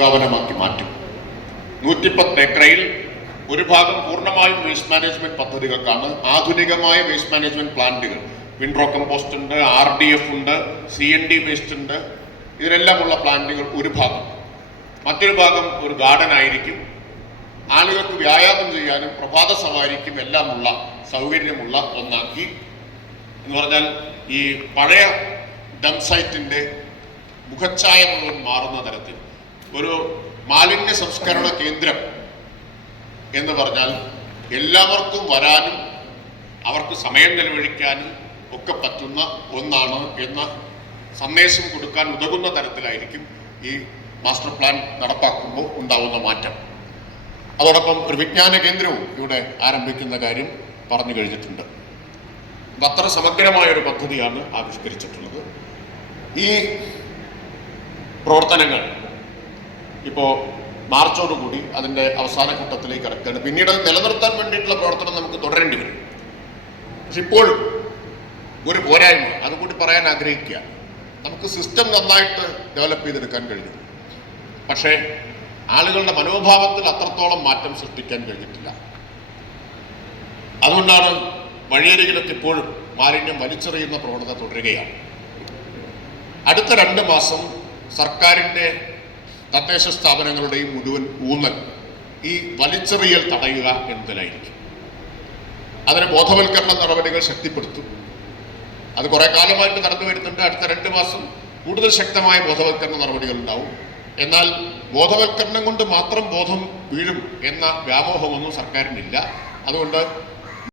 ഗാവനമാക്കി മാറ്റും. 110 ഏക്കറയിൽ ഒരു ഭാഗം പൂർണ്ണമായും വേസ്റ്റ് മാനേജ്മെന്റ് പദ്ധതികൾക്കാണ്. ആധുനികമായ വേസ്റ്റ് മാനേജ്മെന്റ് പ്ലാന്റുകൾ, വിൻഡ്രോ കമ്പോസ്റ്റ് ഉണ്ട്, RDF ഉണ്ട്, CND വേസ്റ്റ് ഉണ്ട്, ഇതിനെല്ലാമുള്ള പ്ലാന്റുകൾ ഒരു ഭാഗം. മറ്റൊരു ഭാഗം ഒരു ഗാർഡൻ ആയിരിക്കും. ആളുകൾക്ക് വ്യായാമം ചെയ്യാനും പ്രഭാത സവാരിക്കും എല്ലാമുള്ള സൗകര്യമുള്ള ഒന്നാക്കി. എന്ന് പറഞ്ഞാൽ ഈ പഴയ ഡംപ് സൈറ്റിന്റെ മുഖച്ഛായ മുഴുവൻ മാറുന്ന തരത്തിൽ ഒരു മാലിന്യ സംസ്കരണ കേന്ദ്രം എന്ന് പറഞ്ഞാൽ എല്ലാവർക്കും വരാനും അവർക്ക് സമയം ചെലവഴിക്കാനും ഒക്കെ പറ്റുന്ന ഒന്നാണ് എന്ന സന്ദേശം കൊടുക്കാൻ ഉതകുന്ന തരത്തിലായിരിക്കും ഈ മാസ്റ്റർ പ്ലാൻ നടപ്പാക്കുമ്പോൾ ഉണ്ടാവുന്ന മാറ്റം. അതോടൊപ്പം ഒരു വിജ്ഞാന കേന്ദ്രവും ഇവിടെ ആരംഭിക്കുന്ന കാര്യം പറഞ്ഞു കഴിഞ്ഞിട്ടുണ്ട്. അത്ര സമഗ്രമായ ഒരു പദ്ധതിയാണ് ആവിഷ്കരിച്ചിട്ടുള്ളത്. ഈ പ്രവർത്തനങ്ങൾ ഇപ്പോൾ മാർച്ചോടുകൂടി അതിൻ്റെ അവസാന ഘട്ടത്തിലേക്ക് കടക്കുകയാണ്. പിന്നീട് അത് നിലനിർത്താൻ വേണ്ടിയിട്ടുള്ള പ്രവർത്തനം നമുക്ക് തുടരേണ്ടി വരും. പക്ഷെ ഇപ്പോഴും ഒരു പോരായ്മ അതുകൂടി പറയാൻ ആഗ്രഹിക്കുക. നമുക്ക് സിസ്റ്റം നന്നായിട്ട് ഡെവലപ്പ് ചെയ്തെടുക്കാൻ കഴിഞ്ഞു, പക്ഷേ ആളുകളുടെ മനോഭാവത്തിൽ അത്രത്തോളം മാറ്റം സൃഷ്ടിക്കാൻ കഴിഞ്ഞിട്ടില്ല. അതുകൊണ്ടാണ് വഴിയരികിലൊക്കെ ഇപ്പോഴും മാലിന്യം വലിച്ചെറിയുന്ന പ്രവണത തുടരുകയാണ്. അടുത്ത 2 മാസം സർക്കാരിൻ്റെ തദ്ദേശ സ്ഥാപനങ്ങളുടെയും മുഴുവൻ ഊന്നൽ ഈ വലിച്ചെറിയൽ തടയുക എന്നതിലായിരിക്കും. അതിന് ബോധവൽക്കരണ നടപടികൾ ശക്തിപ്പെടുത്തും. അത് കുറെ കാലമായിട്ട് നടന്നു വരുന്നുണ്ട്. അടുത്ത 2 മാസം കൂടുതൽ ശക്തമായ ബോധവൽക്കരണ നടപടികൾ ഉണ്ടാവും. എന്നാൽ ബോധവൽക്കരണം കൊണ്ട് മാത്രം ബോധം വീഴും എന്ന വ്യാമോഹമൊന്നും സർക്കാരിനില്ല. അതുകൊണ്ട്